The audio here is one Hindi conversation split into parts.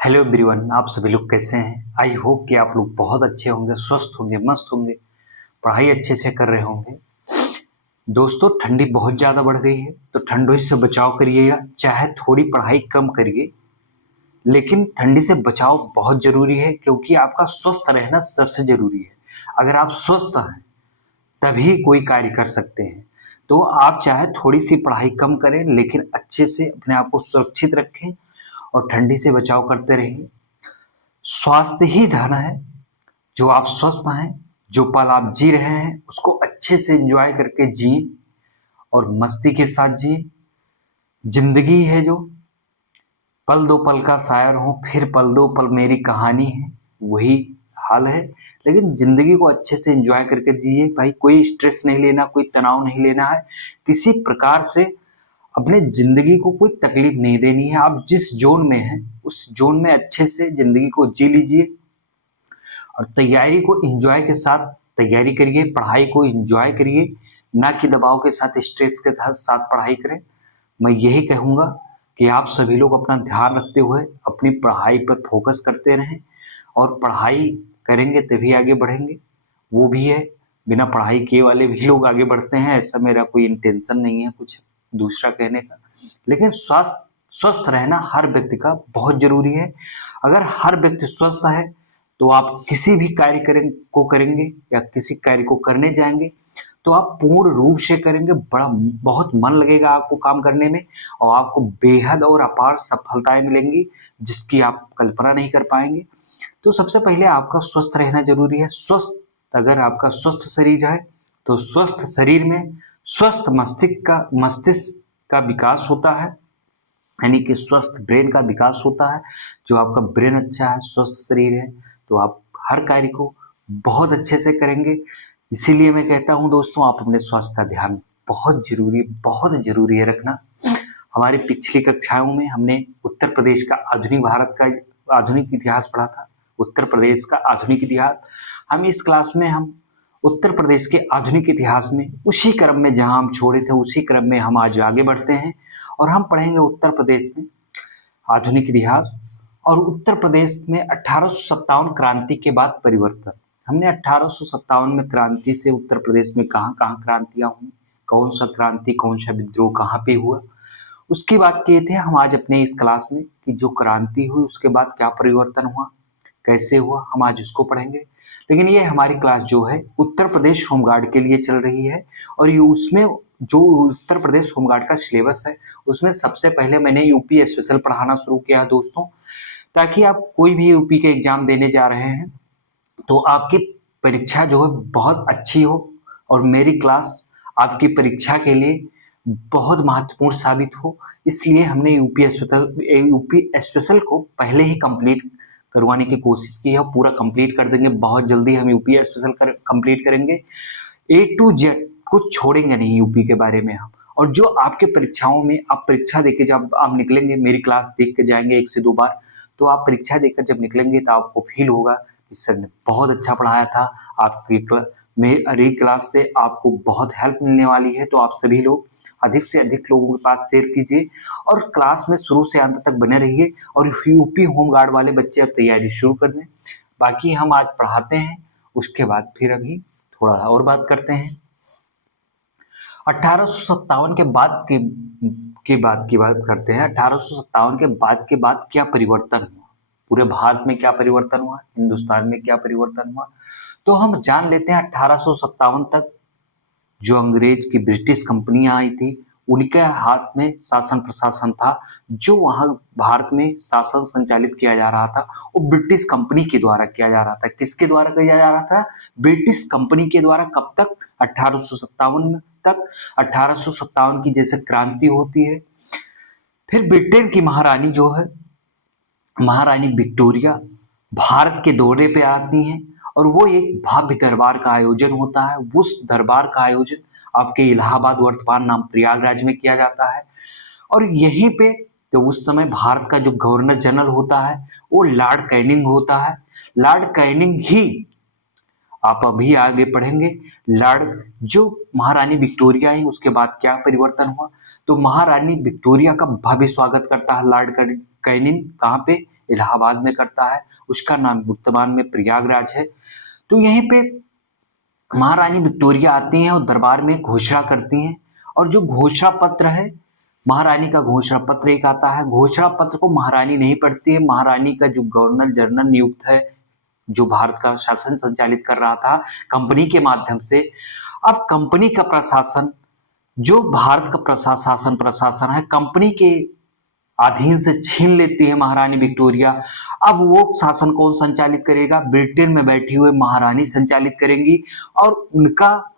हेलो एवरीवन, आप सभी लोग कैसे हैं। आई होप कि आप लोग बहुत अच्छे होंगे, स्वस्थ होंगे, मस्त होंगे, पढ़ाई अच्छे से कर रहे होंगे। दोस्तों, ठंडी बहुत ज़्यादा बढ़ गई है तो ठंडों से बचाव करिएगा। चाहे थोड़ी पढ़ाई कम करिए, लेकिन ठंडी से बचाव बहुत ज़रूरी है क्योंकि आपका स्वस्थ रहना सबसे ज़रूरी है। अगर आप स्वस्थ हैं तभी कोई कार्य कर सकते हैं। तो आप चाहे थोड़ी सी पढ़ाई कम करें, लेकिन अच्छे से अपने आप को सुरक्षित रखें और ठंडी से बचाव करते रहें। स्वास्थ्य ही धन है। जो आप स्वस्थ हैं, जो पल आप जी रहे हैं उसको अच्छे से एंजॉय करके जिए और मस्ती के साथ जिए। जिंदगी है जो पल दो पल का शायर हूँ, फिर पल दो पल मेरी कहानी है, वही हाल है। लेकिन जिंदगी को अच्छे से एंजॉय करके जिए भाई। कोई स्ट्रेस नहीं लेना, कोई तनाव नहीं लेना है, किसी प्रकार से अपने जिंदगी को कोई तकलीफ नहीं देनी है। आप जिस जोन में हैं उस जोन में अच्छे से जिंदगी को जी लीजिए और तैयारी को एंजॉय के साथ तैयारी करिए, पढ़ाई को एंजॉय करिए, ना कि दबाव के साथ, स्ट्रेस के साथ पढ़ाई करें। मैं यही कहूँगा कि आप सभी लोग अपना ध्यान रखते हुए अपनी पढ़ाई पर फोकस करते रहें और पढ़ाई करेंगे तभी आगे बढ़ेंगे। वो भी है, बिना पढ़ाई किए वाले भी लोग आगे बढ़ते हैं, ऐसा मेरा कोई इंटेंशन नहीं है कुछ दूसरा कहने का। लेकिन स्वास्थ्य स्वस्थ रहना हर व्यक्ति का बहुत जरूरी है। अगर हर व्यक्ति स्वस्थ है तो आप किसी भी कार्य करेंगे या किसी कार्य को करने जाएंगे तो आप पूर्ण रूप से करेंगे। बड़ा बहुत मन लगेगा आपको काम करने में और आपको बेहद और अपार सफलताएं मिलेंगी जिसकी आप कल्पना नहीं कर पाएंगे। तो सबसे पहले आपका स्वस्थ रहना जरूरी है। स्वस्थ अगर आपका स्वस्थ शरीर है तो स्वस्थ शरीर में स्वस्थ मस्तिष्क का विकास होता है, यानी कि स्वस्थ ब्रेन का विकास होता है। जो आपका ब्रेन अच्छा है, स्वस्थ शरीर है, तो आप हर कार्य को बहुत अच्छे से करेंगे। इसीलिए मैं कहता हूँ दोस्तों, आप अपने स्वास्थ्य का ध्यान बहुत जरूरी है रखना। हमारी पिछली कक्षाओं में हमने उत्तर प्रदेश का आधुनिक भारत का आधुनिक इतिहास पढ़ा था। उत्तर प्रदेश का आधुनिक इतिहास। हम इस क्लास में हम उत्तर प्रदेश के आधुनिक इतिहास में उसी क्रम में जहां हम छोड़े थे उसी क्रम में हम आज आगे बढ़ते हैं और हम पढ़ेंगे उत्तर प्रदेश में आधुनिक इतिहास। और उत्तर प्रदेश में 1857 क्रांति के बाद परिवर्तन। हमने 1857 में क्रांति से उत्तर प्रदेश में कहाँ कहाँ क्रांतियां हुई, कौन सा क्रांति, कौन सा विद्रोह कहाँ पे हुआ, उसकी बात किए थे हम आज अपने इस क्लास में कि जो क्रांति हुई उसके बाद क्या परिवर्तन हुआ, कैसे हुआ, हम आज उसको पढ़ेंगे। लेकिन ये हमारी क्लास जो है उत्तर प्रदेश होमगार्ड के लिए चल रही है और ये उसमें जो उत्तर प्रदेश होमगार्ड का सिलेबस है उसमें सबसे पहले मैंने यूपी स्पेशल पढ़ाना शुरू किया दोस्तों, ताकि आप कोई भी यूपी के एग्जाम देने जा रहे हैं तो आपकी परीक्षा जो है बहुत अच्छी हो और मेरी क्लास आपकी परीक्षा के लिए बहुत महत्वपूर्ण साबित हो। इसलिए हमने यूपी स्पेशल को पहले ही कंप्लीट करवाने की कोशिश की है। पूरा कंप्लीट कर देंगे, बहुत जल्दी हम यूपी स्पेशल कंप्लीट करेंगे। ए टू जेड कुछ छोड़ेंगे नहीं यूपी के बारे में हम। और जो आपके परीक्षाओं में आप परीक्षा देके जब आप निकलेंगे, मेरी क्लास देख के जाएंगे एक से दो बार, तो आप परीक्षा देकर जब निकलेंगे तो आपको फील होगा कि सर ने बहुत अच्छा पढ़ाया था। आपकी मेरी क्लास से आपको बहुत हेल्प मिलने वाली है। तो आप सभी लोग अधिक से अधिक लोगों के पास शेयर कीजिए और क्लास में शुरू से अंत तक बने रहिए और यूपी होमगार्ड वाले बच्चे अब तैयारी शुरू कर दें। बाकी हम आज पढ़ाते हैं, उसके बाद फिर अभी थोड़ा और बात करते हैं। 1857 की बात करते हैं। 1857 के बाद क्या परिवर्तन हुआ, पूरे भारत में क्या परिवर्तन हुआ, हिंदुस्तान में क्या परिवर्तन हुआ, तो हम जान लेते हैं। 1857 तक जो अंग्रेज की ब्रिटिश कंपनियां आई थी उनके हाथ में शासन प्रशासन था। जो वहां भारत में शासन संचालित किया जा रहा था वो ब्रिटिश कंपनी के द्वारा किया जा रहा था। किसके द्वारा किया जा रहा था? ब्रिटिश कंपनी के द्वारा। कब तक? 1857 तक। 1857 की जैसे क्रांति होती है, फिर ब्रिटेन की महारानी जो है, महारानी विक्टोरिया, भारत के दौरे पे आती हैं और वो एक भव्य दरबार का आयोजन होता है। उस दरबार का आयोजन आपके इलाहाबाद वर्तमान नाम प्रयागराज में किया जाता है। और यहीं पे तो उस समय भारत का जो गवर्नर जनरल होता है वो लॉर्ड कैनिंग होता है। लॉर्ड कैनिंग ही आप अभी आगे पढ़ेंगे। लॉर्ड जो महारानी विक्टोरिया है उसके बाद क्या परिवर्तन हुआ, तो महारानी विक्टोरिया का भव्य स्वागत करता है लॉर्ड कैनिंग। कहाँ पे? इलाहाबाद में करता है, उसका नाम वर्तमान में प्रयागराज है। तो यहीं पे महारानी विक्टोरिया आती हैं और दरबार में घोषणा करती हैं, और जो घोषणा पत्र है, महारानी का घोषणा पत्र एक आता है। घोषणा पत्र को महारानी नहीं पढ़ती है, महारानी का जो गवर्नर जनरल नियुक्त है, जो भारत का शासन संचालित कर रहा था कंपनी के माध्यम से, अब कंपनी का प्रशासन, जो भारत का प्रशासन है, कंपनी के अधीन से छीन लेती है महारानी विक्टोरिया। अब वो शासन कौन संचालित करेगा? ब्रिटेन में बैठी हुई महारानी संचालित करेंगी, और उनका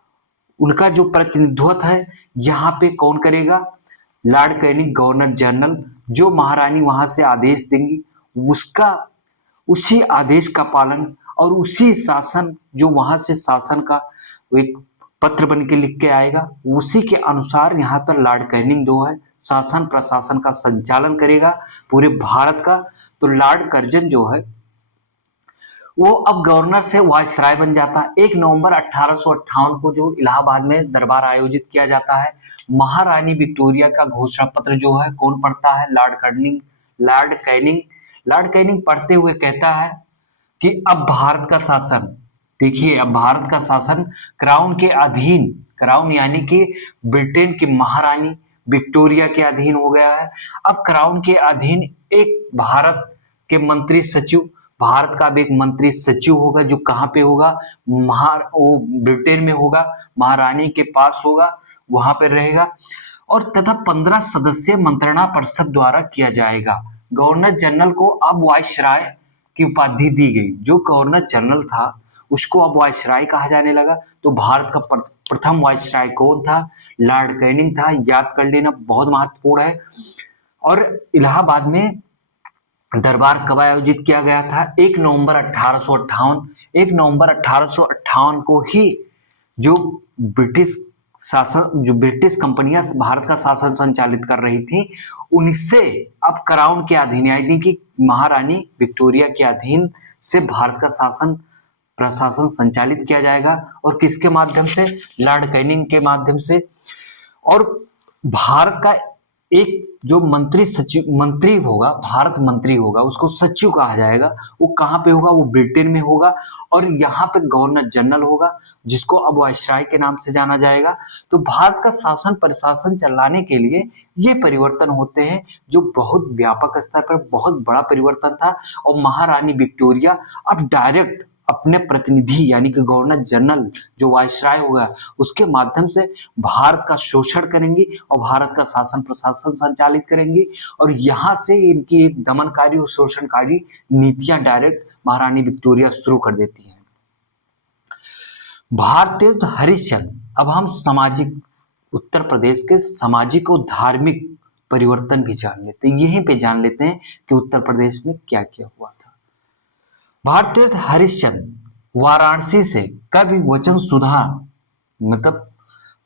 उनका जो प्रतिनिधित्व है यहाँ पे कौन करेगा? लॉर्ड कैनिंग, गवर्नर जनरल, जो महारानी वहां से आदेश देंगी उसका, उसी आदेश का पालन और उसी शासन, जो वहां से शासन का एक पत्र बन के लिख के आएगा, उसी के अनुसार यहाँ पर लॉर्ड कैनिंग जो है शासन प्रशासन का संचालन करेगा पूरे भारत का। तो लॉर्ड कर्जन जो है वो अब गवर्नर से वायसराय बन जाता है। 1 नवंबर 1858 को जो इलाहाबाद में दरबार आयोजित किया जाता है, महारानी विक्टोरिया का घोषणा पत्र जो है कौन पढ़ता है? Lord Canning. Lord Canning Lord Canning पढ़ते हुए कहता है कि अब भारत का शासन, देखिए अब भारत का शासन क्राउन के अधीन, क्राउन यानी कि ब्रिटेन की महारानी विक्टोरिया के अधीन हो गया है। अब क्राउन के अधीन एक भारत के मंत्री सचिव, भारत का भी एक मंत्री सचिव होगा, जो कहाँ पे होगा? वो ब्रिटेन में होगा, महारानी के पास होगा, वहां पर रहेगा। और तथा 15 सदस्यीय मंत्रणा परिषद द्वारा किया जाएगा। गवर्नर जनरल को अब वायसराय की उपाधि दी गई। जो गवर्नर जनरल था उसको अब वायसराय कहा जाने लगा। तो भारत का प्रथम वायसराय कौन था? लॉर्ड कैनिंग था। याद कर लेना, बहुत महत्वपूर्ण है। और इलाहाबाद में दरबार कब आयोजित किया गया था? 1 नवंबर 1858। 1 नवंबर 1858 को ही जो ब्रिटिश कंपनियां भारत का शासन संचालित कर रही थी, उनसे अब क्राउन के अधीन यानी कि महारानी विक्टोरिया के अधीन से भारत का शासन प्रशासन संचालित किया जाएगा। और किसके माध्यम से? लॉर्ड कैनिंग के माध्यम से। और भारत का एक जो मंत्री होगा, भारत मंत्री होगा, उसको सचिव कहा जाएगा। वो कहाँ पे होगा? वो ब्रिटेन में होगा। और यहाँ पे गवर्नर जनरल होगा, जिसको अब वायसराय के नाम से जाना जाएगा। तो भारत का शासन प्रशासन चलाने के लिए ये परिवर्तन होते हैं, जो बहुत व्यापक स्तर पर बहुत बड़ा परिवर्तन था। और महारानी विक्टोरिया अब डायरेक्ट अपने प्रतिनिधि यानी कि गवर्नर जनरल जो वायसराय होगा उसके माध्यम से भारत का शोषण करेंगी और भारत का शासन प्रशासन संचालित करेंगी। और यहाँ से इनकी एक दमनकारी और शोषणकारी नीतियां डायरेक्ट महारानी विक्टोरिया शुरू कर देती हैं। भारतीय हरिश्चंद्र, अब हम सामाजिक, उत्तर प्रदेश के सामाजिक और धार्मिक परिवर्तन भी जान लेते हैं। यहीं पे जान लेते हैं कि उत्तर प्रदेश में क्या क्या हुआ था। भारतीय हरिश्चंद्र वाराणसी से कवि वचन सुधा, मतलब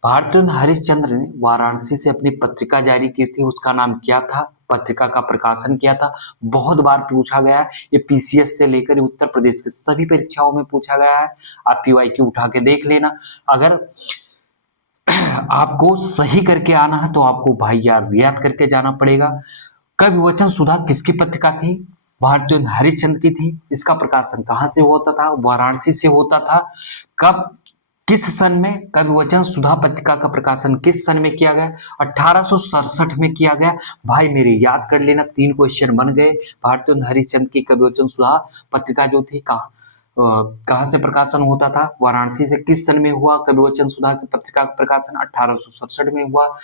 भारतीय हरिश्चंद्र ने वाराणसी से अपनी पत्रिका जारी की थी। उसका नाम क्या था? पत्रिका का प्रकाशन किया था। बहुत बार पूछा गया है, ये पीसीएस से लेकर उत्तर प्रदेश के सभी परीक्षाओं में पूछा गया है। आप पीवाईक्यू उठा के देख लेना। अगर आपको सही करके आना है तो आपको भाई यार याद करके जाना पड़ेगा। कवि वचन सुधा किसकी पत्रिका थी? भारतीय हरिश्चंद्र की थी। इसका प्रकाशन कहाँ से होता था? वाराणसी से होता था। कब, किस सन में कवि वचन सुधा पत्रिका का प्रकाशन किस सन में किया गया? 1867 में किया गया। भाई मेरे याद कर लेना, 3 क्वेश्चन बन गए। भारतीय हरिश्चंद्र की कवि वचन सुधा पत्रिका जो थी कहाँ से प्रकाशन होता था? वाराणसी से। किस सन में हुआ कवि वचन सुधा की पत्रिका का प्रकाशन? 1867 में हुआ।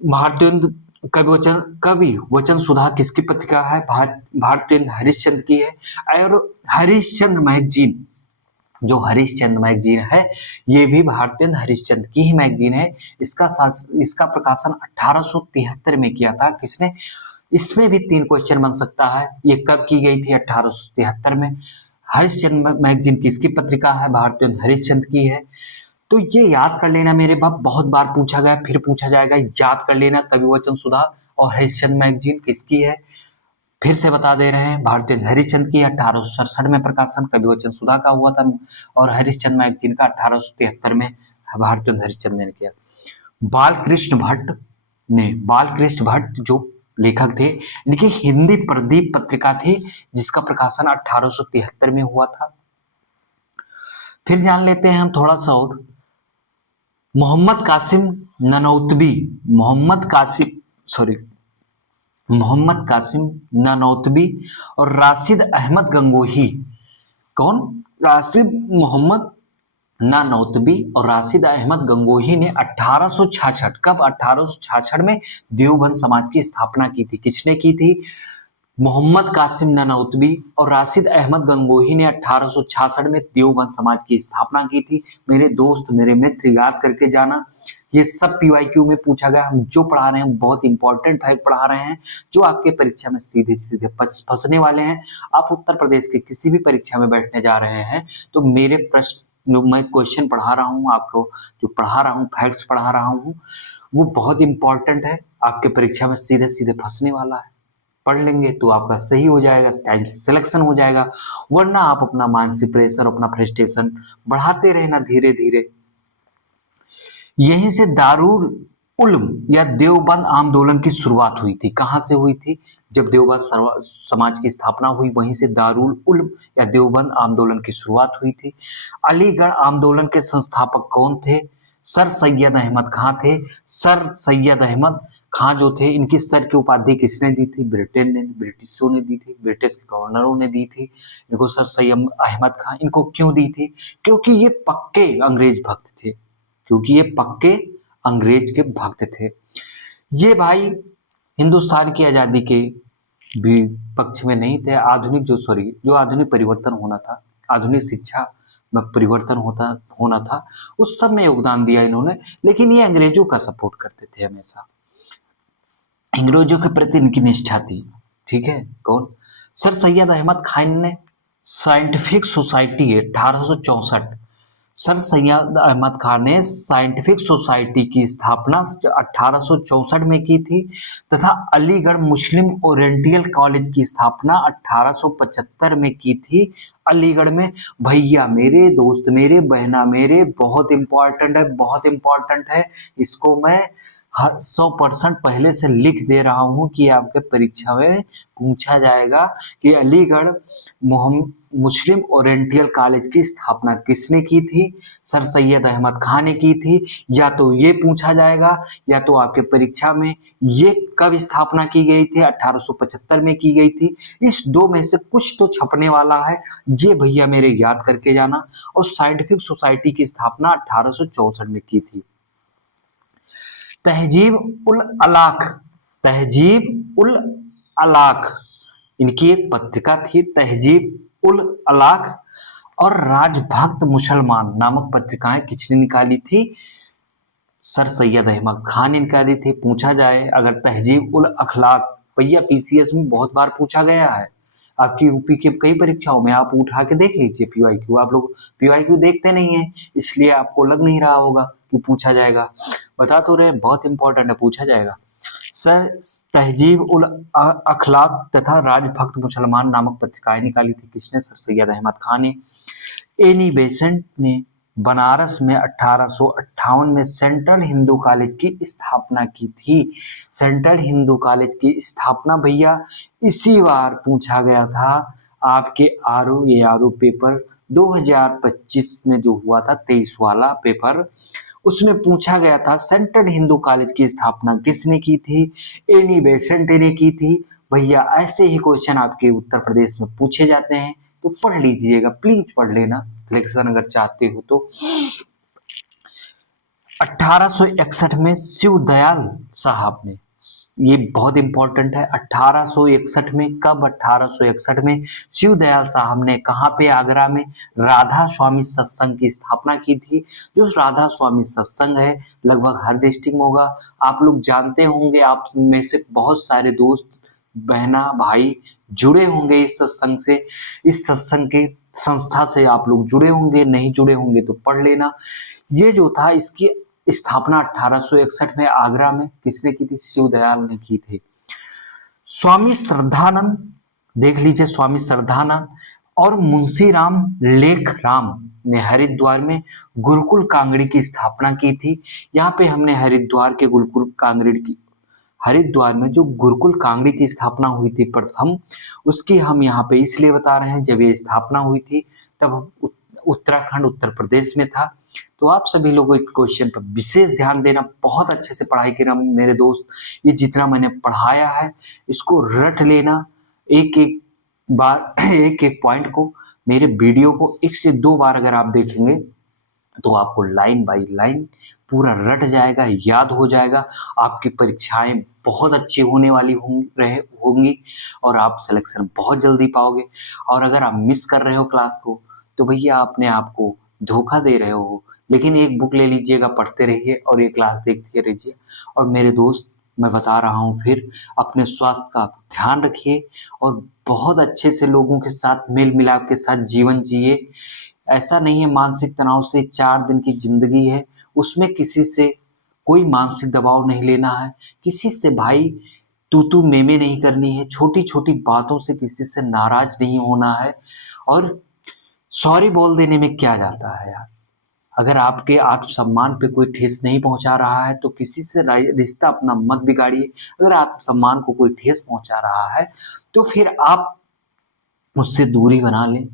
भारतीय कवि वचन सुधा किसकी पत्रिका है? भारतीय हरिश्चंद्र की है। और हरिश्चंद्र मैगजीन, जो हरिश्चंद्र मैगजीन है, ये भी भारतीय हरिश्चंद्र की ही मैगजीन है। इसका प्रकाशन 1873 में किया था। किसने? इसमें भी 3 क्वेश्चन बन सकता है। ये कब की गई थी? 1873 में। हरिश्चंद्र मैगजीन किसकी पत्रिका है? भारतीय हरिश्चंद्र की है। तो ये याद कर लेना मेरे बाप, बहुत बार पूछा गया, फिर पूछा जाएगा। याद कर लेना, कवि वचन सुधा और हरिश्चंद्र मैगजीन किसकी है? फिर से बता दे रहे हैं, भारतीय हरिश्चंद्र की 1867 में प्रकाशन कवि वचन सुधा का हुआ था, और हरिश्चंद्र मैगजीन का 1873 में भारतीय हरिश्चंद्र ने किया। बालकृष्ण भट्ट जो लेखक थे। इनकी हिंदी प्रदीप पत्रिका थी जिसका प्रकाशन 1873 में हुआ था। फिर जान लेते हैं हम थोड़ा सा और। मोहम्मद कासिम ननौतबी, मोहम्मद कासिम ननौतबी और राशिद अहमद गंगोही। कौन? राशिद मोहम्मद नानौतबी और राशिद अहमद गंगोही ने 1866, कब? 1866 में देवबंद समाज की स्थापना की थी। किसने की थी? मोहम्मद कासिम नानौतबी और राशिद अहमद गंगोही ने 1866 में देवबंद समाज की स्थापना की थी। मेरे दोस्त, मेरे मित्र, याद करके जाना, ये सब पीवाईक्यू में पूछा गया। हम जो पढ़ा रहे हैं बहुत इंपॉर्टेंट फैक्ट पढ़ा रहे हैं जो आपके परीक्षा में सीधे सीधे फंसने वाले हैं। आप उत्तर प्रदेश के किसी भी परीक्षा में बैठने जा रहे हैं तो मेरे प्रश्न जो मैं क्वेश्चन पढ़ा रहा हूँ आपको, जो पढ़ा रहा हूँ, फैक्ट्स पढ़ा रहा हूँ, वो बहुत इंपॉर्टेंट है, आपके परीक्षा में सीधे सीधे फंसने वाला है। पढ़ लेंगे तो आपका सही हो जाएगा, टाइम से सिलेक्शन हो जाएगा, वरना आप अपना मानसिक प्रेशर, अपना फ्रस्ट्रेशन बढ़ाते रहना धीरे धीरे। यहीं से दारुल उल्म या देवबंद आंदोलन की शुरुआत हुई थी। कहां से हुई थी? जब देवबंद समाज की स्थापना हुई, वहीं से दारुल उल्म या देवबंद आंदोलन की शुरुआत हुई थी। अलीगढ़ आंदोलन के संस्थापक कौन थे? सर सैयद अहमद खां थे। सर सैयद अहमद खां जो थे, इनकी सर की उपाधि किसने दी थी? ब्रिटेन ने, ब्रिटिशों ने दी थी, ब्रिटिश के गवर्नरों ने दी थी इनको सर सैयद अहमद खां। इनको क्यों दी थी? क्योंकि ये पक्के अंग्रेज भक्त थे, क्योंकि ये पक्के अंग्रेज के भक्त थे। ये भाई हिंदुस्तान की आजादी के भी पक्ष में नहीं थे। जो आधुनिक परिवर्तन होना था, आधुनिक शिक्षा में परिवर्तन होना था, उस सब में योगदान दिया इन्होंने। लेकिन ये अंग्रेजों का सपोर्ट करते थे हमेशा, अंग्रेजों के प्रति इनकी निष्ठा थी। ठीक है, कौन? सर सैयद अहमद खान ने scientific society 1864, sir Syed Ahmed Khan ने साइंटिफिक सोसाइटी की स्थापना 1864 में की थी तथा अलीगढ़ मुस्लिम ओरिएंटल कॉलेज की स्थापना 1875 में की थी अलीगढ़ में। भैया मेरे, दोस्त मेरे, बहना मेरे, बहुत इंपॉर्टेंट है, बहुत इंपॉर्टेंट है। इसको मैं 100% पहले से लिख दे रहा हूं कि आपके परीक्षा में पूछा जाएगा कि अलीगढ़ मुस्लिम ओरिएंटल कॉलेज की स्थापना किसने की थी? सर सैयद अहमद खान ने की थी। या तो ये पूछा जाएगा, या तो आपके परीक्षा में ये कब स्थापना की गई थी? 1875 में की गई थी। इस दो में से कुछ तो छपने वाला है, ये भैया मेरे याद करके जाना। और साइंटिफिक सोसाइटी की स्थापना 1864 में की थी। तहजीब उल अलाक, तहजीब उल अलाक इनकी एक पत्रिका थी, तहजीब उल अलाक और राजभक्त मुसलमान नामक पत्रिकाएं किसने निकाली थी? सर सैयद अहमद खान ने निकाली थी। पूछा जाए अगर तहजीब उल अखलाक, भैया पीसीएस में बहुत बार पूछा गया है, आपकी यूपी के कई परीक्षाओं में, आप उठा के देख लीजिए पीवाईक्यू। आप लोग पीवाईक्यू देखते नहीं है, इसलिए आपको लग नहीं रहा होगा कि पूछा जाएगा। बता तो रहे, बहुत इंपॉर्टेंट है, पूछा जाएगा। सर तहजीब उल अखलाक तथा राजभक्त मुसलमान नामक पत्रिकाएं निकाली थी किसने? सर सैयद अहमद खान ने। एनी बेसेंट ने बनारस में 1858 में सेंट्रल हिंदू कॉलेज की स्थापना की थी। सेंट्रल हिंदू कॉलेज की स्थापना भैया इसी बार पूछा गया था आपके आरओ पेपर 2025 में जो हुआ था, 23 वाला पेपर, उसमें पूछा गया था सेंट्रल हिंदू कॉलेज की स्थापना किसने की थी? एनी बेसेंट ने की थी। भैया ऐसे ही क्वेश्चन आपके उत्तर प्रदेश में पूछे जाते हैं, तो पढ़ लीजिएगा, प्लीज पढ़ लेना, सिलेक्शन अगर चाहते हो तो। 1861 में शिवदयाल साहब ने, ये बहुत इंपॉर्टेंट है, 1861 में, कब? 1861 में शिवदयाल साहब ने कहां पे? आगरा में राधा स्वामी सत्संग की स्थापना की थी। जो राधा स्वामी सत्संग है लगभग हर डिस्ट्रिक्ट में होगा, आप लोग जानते होंगे, आप में से बहुत सारे दोस्त, बहना, भाई जुड़े होंगे इस सत्संग से, इस सत्संग के संस्था से आप लोग जुड़े होंगे, नहीं जुड़े होंगे तो पढ़ लेना। ये जो था, इसकी स्थापना 1861 में आगरा में किसने की थी? शिवदयाल ने की थी। स्वामी श्रद्धानंद, देख लीजिए, स्वामी श्रद्धानंद और मुंशीराम लेखराम ने हरिद्वार में गुरुकुल कांगड़ी की स्थापना की थी। यहाँ पे हमने हरिद्वार के गुरुकुल कांगड़ी की, हरिद्वार में जो गुरुकुल कांगड़ी की स्थापना हुई थी प्रथम, उसकी हम यहाँ पे इसलिए बता रहे हैं, जब ये स्थापना हुई थी तब उत्तराखंड उत्तर प्रदेश में था। तो आप सभी लोगों को क्वेश्चन पर विशेष ध्यान देना, बहुत अच्छे से पढ़ाई करना मेरे दोस्त। ये जितना मैंने पढ़ाया है इसको रट लेना, एक एक बार एक एक पॉइंट को, मेरे वीडियो को 1 से 2 बार अगर आप देखेंगे तो आपको लाइन बाय लाइन पूरा रट जाएगा, याद हो जाएगा। आपकी परीक्षाएं बहुत अच्छी होने वाली होंगी और आप सिलेक्शन बहुत जल्दी पाओगे। और अगर आप मिस कर रहे हो क्लास को तो भैया अपने आप को धोखा दे रहे हो। लेकिन एक बुक ले लीजिएगा, पढ़ते रहिए और ये क्लास देखते रहिए। और मेरे दोस्त, मैं बता रहा हूँ फिर, अपने स्वास्थ्य का ध्यान रखिए और बहुत अच्छे से लोगों के साथ मेल मिलाप के साथ जीवन जिए। ऐसा नहीं है मानसिक तनाव से 4 दिन की जिंदगी है, उसमें किसी से कोई मानसिक दबाव नहीं लेना है, किसी से भाई तू मैं नहीं करनी है, छोटी छोटी बातों से किसी से नाराज नहीं होना है। और सॉरी बोल देने में क्या जाता है यार। अगर आपके आत्मसम्मान पे कोई ठेस नहीं पहुंचा रहा है तो किसी से रिश्ता अपना मत बिगाड़िए। अगर आत्मसम्मान को कोई ठेस पहुंचा रहा है तो फिर आप उससे दूरी बना लें।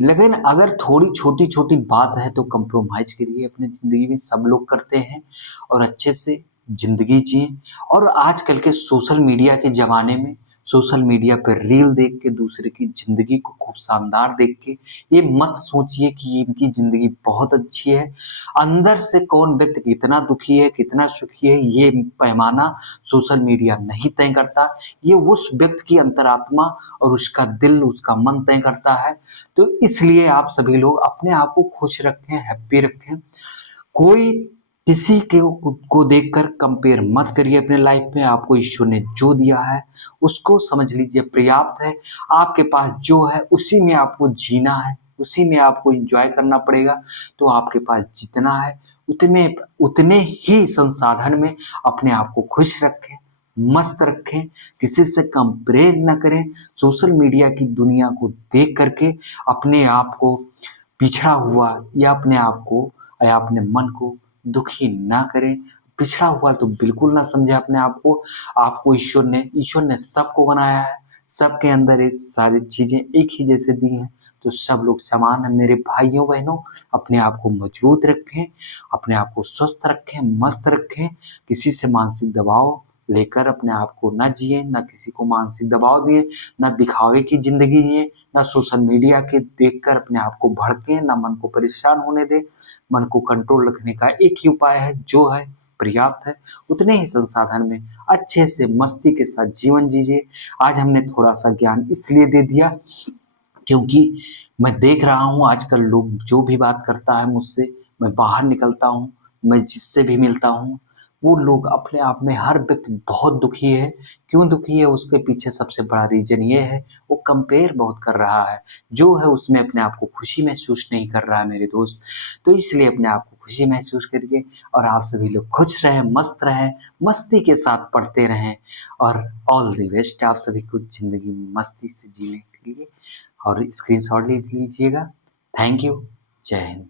लेकिन अगर थोड़ी छोटी छोटी बात है तो कंप्रोमाइज करिए, अपनी जिंदगी में सब लोग करते हैं, और अच्छे से जिंदगी जिए। और आजकल के सोशल मीडिया के जमाने में सोशल मीडिया पर रील देख के दूसरे की जिंदगी को खूब शानदार देख के ये मत सोचिए कि इनकी जिंदगी बहुत अच्छी है। अंदर से कौन व्यक्ति कितना दुखी है कितना सुखी है ये पैमाना सोशल मीडिया नहीं तय करता, ये उस व्यक्ति की अंतरात्मा और उसका दिल उसका मन तय करता है। तो इसलिए आप सभी लोग अपने आप को खुश रखें, हैप्पी रखें। कोई किसी को देखकर कंपेयर मत करिए अपने लाइफ में। आपको ईश्वर ने जो दिया है उसको समझ लीजिए पर्याप्त है। आपके पास जो है उसी में आपको जीना है, उसी में आपको एंजॉय करना पड़ेगा। तो आपके पास जितना है उतने ही संसाधन में अपने आप को खुश रखें, मस्त रखें, किसी से कंपेयर न करें। सोशल मीडिया की दुनिया को देख करके अपने आप को पिछड़ा हुआ या अपने आप को या अपने मन को दुखी ना करें। पिछड़ा हुआ तो बिल्कुल ना समझे अपने आप को। आपको ईश्वर ने सबको बनाया है, सबके अंदर ये सारी चीजें एक ही जैसे दी हैं। तो सब लोग समान है मेरे भाइयों बहनों। अपने आप को मजबूत रखें, अपने आप को स्वस्थ रखें, मस्त रखें। किसी से मानसिक दबाव लेकर अपने आप को ना जिए, ना किसी को मानसिक दबाव दिए, ना दिखावे की जिंदगी जिए, ना सोशल मीडिया के देखकर अपने आप को भड़के, ना मन को परेशान होने दे। मन को कंट्रोल रखने का एक ही उपाय है, जो है पर्याप्त है, उतने ही संसाधन में अच्छे से मस्ती के साथ जीवन जीजिए। आज हमने थोड़ा सा ज्ञान इसलिए दे दिया क्योंकि मैं देख रहा हूँ आजकल लोग जो भी बात करता है मुझसे, मैं बाहर निकलता हूँ, मैं जिससे भी मिलता हूँ, वो लोग अपने आप में हर व्यक्ति बहुत दुखी है। क्यों दुखी है उसके पीछे सबसे बड़ा रीजन ये है, वो कंपेयर बहुत कर रहा है, जो है उसमें अपने आप को खुशी महसूस नहीं कर रहा है मेरे दोस्त। तो इसलिए अपने आप को खुशी महसूस करिए और आप सभी लोग खुश रहें, मस्त रहें, मस्ती के साथ पढ़ते रहें। और ऑल द बेस्ट आप सभी को जिंदगी में मस्ती से जीने के लिए। और स्क्रीनशॉट ले लीजिएगा। Thank you. जय हिंद।